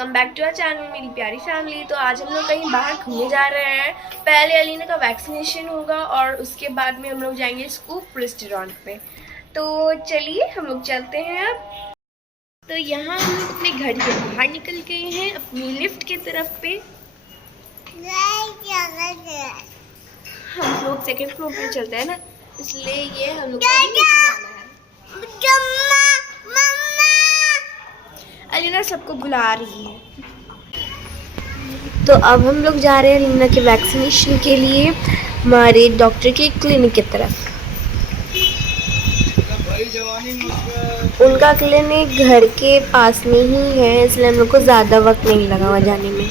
Welcome back to our channel मेरी प्यारी family. तो आज हम लोग कहीं बाहर घूमने जा रहे हैं। पहले अलीना का वैक्सीनेशन होगा और उसके बाद में हम लोग जाएंगे स्कूप रेस्टोरेंट पे। तो चलिए हम लोग चलते हैं अब। तो यहाँ हम लोग अपने घर से बाहर निकल गए हैं अपनी लिफ्ट की तरफ पे। हम लोग सेकेंड फ्लोर पे चलते हैं ना, इसलिए ये हम लोग जाना है। अलीना सबको बुला रही है। तो अब हम लोग जा रहे हैं अलीना के वैक्सीनेशन के लिए हमारे डॉक्टर के क्लिनिक की तरफ। उनका क्लिनिक घर के पास में ही है, इसलिए हम लोग को ज़्यादा वक्त नहीं लगा वहाँ जाने में।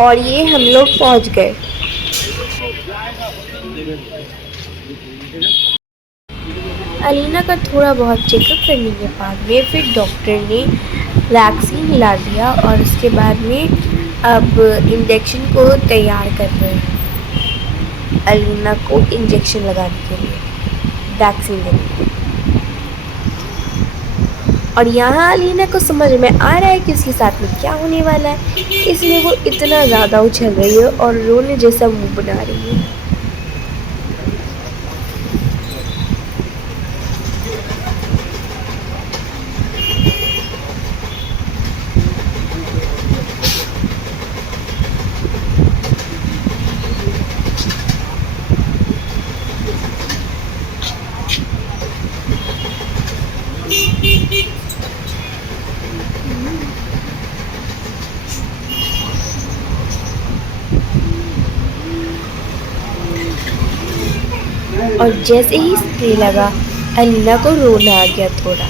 और ये हम लोग पहुँच गए। अलीना का थोड़ा बहुत चेकअप करने के बाद में फिर डॉक्टर ने वैक्सीन हिला दिया और उसके बाद में अब इंजेक्शन को तैयार कर रहे हैं अलीना को इंजेक्शन लगाने के लिए, वैक्सीन देने के लिए। और यहाँ अलीना को समझ में आ रहा है कि उसके साथ में क्या होने वाला है, इसलिए वो इतना ज़्यादा उछल रही है और रोने जैसा मुँह बना रही है। और जैसे ही स्प्रे लगा अलीना को रोना आ गया थोड़ा,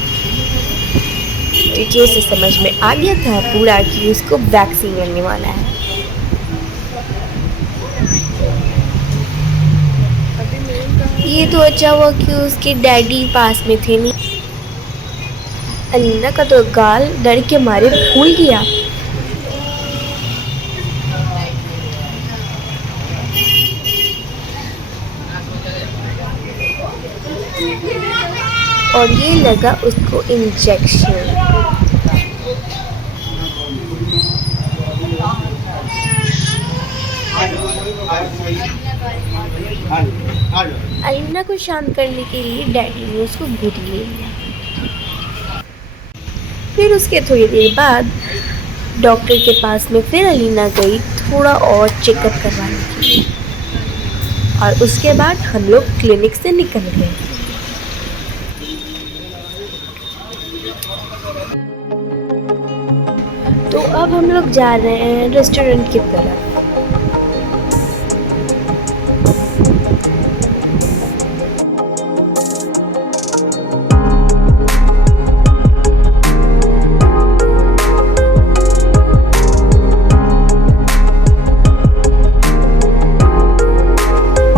क्योंकि उसे समझ में आ गया था पूरा कि उसको वैक्सीन लगने वाला है। ये तो अच्छा हुआ कि उसके डैडी पास में थे नहीं। अलीना का तो गाल डर के मारे फूल गया। और ये लगा उसको इंजेक्शन। अलीना को शांत करने के लिए डैडी ने उसको गोदी ले लिया। फिर उसके थोड़ी देर बाद डॉक्टर के पास में फिर अलीना गई थोड़ा और चेकअप करवाने के लिए, और उसके बाद हम लोग क्लिनिक से निकल गए। तो अब हम लोग जा रहे हैं रेस्टोरेंट की तरफ।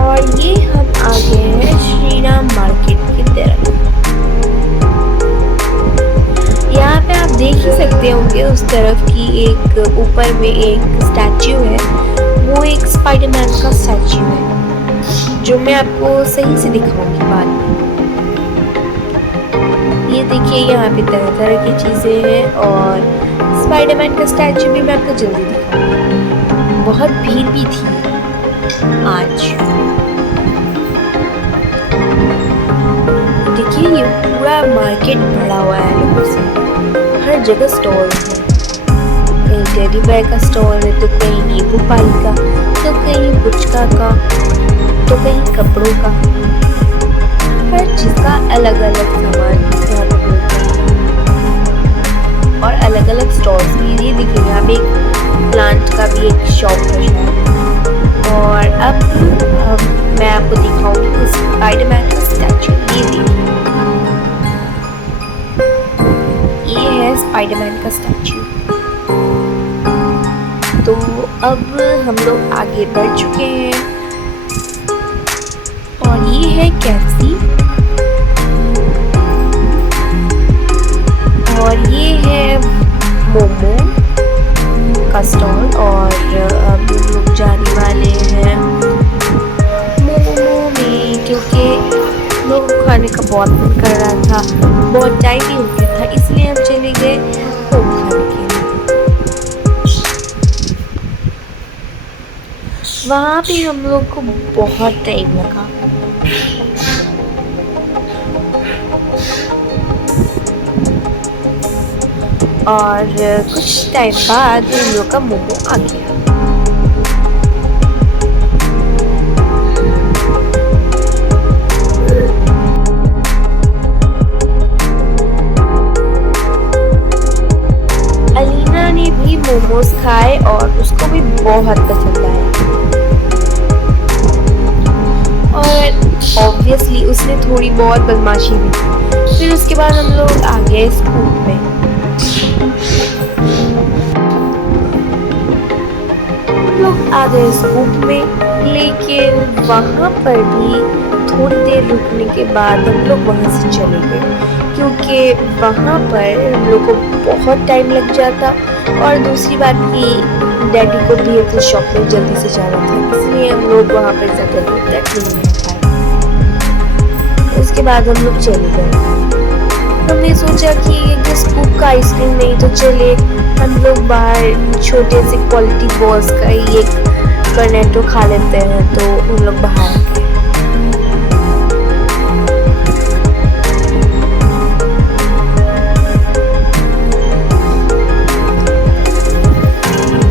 और ये हम आ गए हैं श्री राम मार्केट की तरफ। यहाँ पे आप देख ही सकते होंगे उस तरफ की एक ऊपर में एक स्टैच्यू है, वो एक स्पाइडरमैन का स्टैच्यू है, जो मैं आपको सही से दिखाऊंगी बाद में। ये देखिए यहाँ पे तरह तरह की चीज़ें हैं और स्पाइडरमैन का स्टैच्यू भी मैं आपको जल्दी दिखाऊंगी। बहुत भीड़ भी थी आज। देखिए ये पूरा मार्केट भरा हुआ है लोगों से, हर जगह स्टॉल है। कहीं टेडी बेयर का स्टॉल है, तो कहीं नींबू पानी का, तो कहीं पुचका का, तो कहीं कपड़ों का। हर चीज़ का अलग अलग सामान यहाँ पे मिलता है और अलग अलग स्टॉल्स भी। ये देखिए यहाँ पे एक प्लांट का भी एक शॉप है। और अब मैं आपको दिखाऊंगी स्पाइडरमैन का स्टैच्यू। ये देखिए, ये है स्पाइडरमैन का स्टैच्यू। तो अब हम लोग आगे बढ़ चुके हैं और ये है कैफसी और ये है मोमो का स्टॉल। और अब हम लोग जाने वाले हैं मोमो में, क्योंकि लोग खाने का बहुत मन कर रहा था, बहुत टाइम भी हो गया था, इसलिए हम चले गए होम खाने के लिए। वहाँ पे हम लोग को बहुत टाइम लगा। और कुछ टाइम बाद हम लोग का मोमो आ गया। अलीना ने भी मोमोज खाए और उसको भी बहुत पसंद आया। और ऑब्वियसली उसने थोड़ी बहुत बदमाशी भी की। फिर उसके बाद हम लोग आ गए स्कूप में। हम लोग आ गए स्कूप में, लेकिन वहाँ पर भी थोड़ी देर रुकने के बाद हम लोग वहाँ से चले गए, क्योंकि वहाँ पर हम लोग को बहुत टाइम लग जाता। और दूसरी बात कि डैडी को भी अपने शॉप में जल्दी से जाना था, इसलिए हम लोग वहाँ पर ज़्यादा देर तक नहीं रह पाए। उसके बाद हम लोग चले गए। हमने सोचा कि एक स्कूप का आइसक्रीम नहीं तो चले हम लोग बाहर छोटे से क्वालिटी बॉल्स का ही एक कर्नेटो खा लेते हैं। तो हम लोग बाहर गए।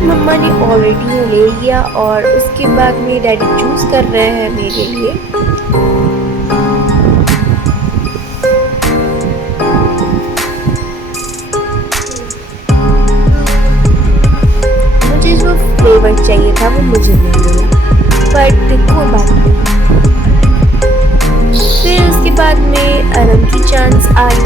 मम्मा ने ऑलरेडी ले लिया और उसके बाद मेरे डैडी चूज कर रहे हैं मेरे लिए। फ्लेवर चाहिए था वो मुझे नहीं मिला, बट कोई बात नहीं। फिर उसके बाद में अरम की चांस आई।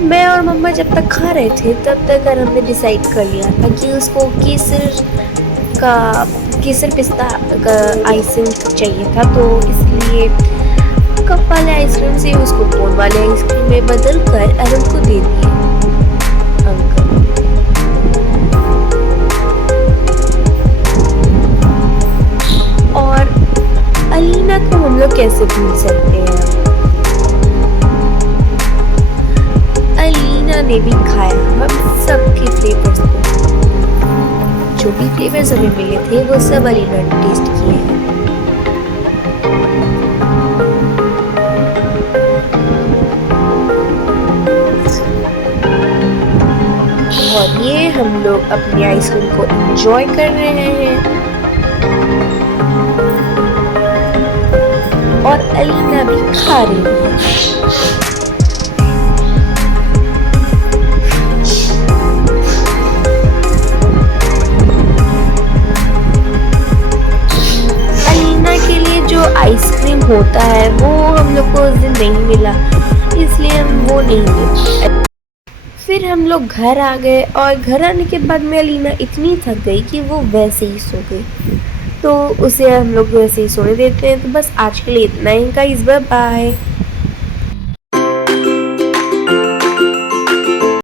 मैं और मम्मा जब तक खा रहे थे तब तक हमने डिसाइड कर लिया था कि उसको केसर पिस्ता का आइसक्रीम चाहिए था। तो इसलिए कप वाले आइसक्रीम से उसको कोन वाले आइसक्रीम में बदल कर अरुण को दे दिए अंकल। और अलीना को हम लोग कैसे भूल सकते हैं। अलीना ने भी खाया हम सबके फ्लेवर्स को। जो भी फ्लेवर्स हमें मिले थे वो सब अलीना ने टेस्ट किए हैं। और ये हम लोग अपनी आइसक्रीम को एंजॉय कर रहे हैं। और अलीना भी खा रही है। आइसक्रीम होता है वो हम लोग को उस दिन नहीं मिला, इसलिए हम वो नहीं ले। फिर हम लोग घर आ गए और घर आने के बाद में अलीना इतनी थक गई कि वो वैसे ही सो गई। तो उसे हम लोग वैसे ही सोने देते हैं। तो बस आज के लिए इतना ही गाइस, बाय बाय।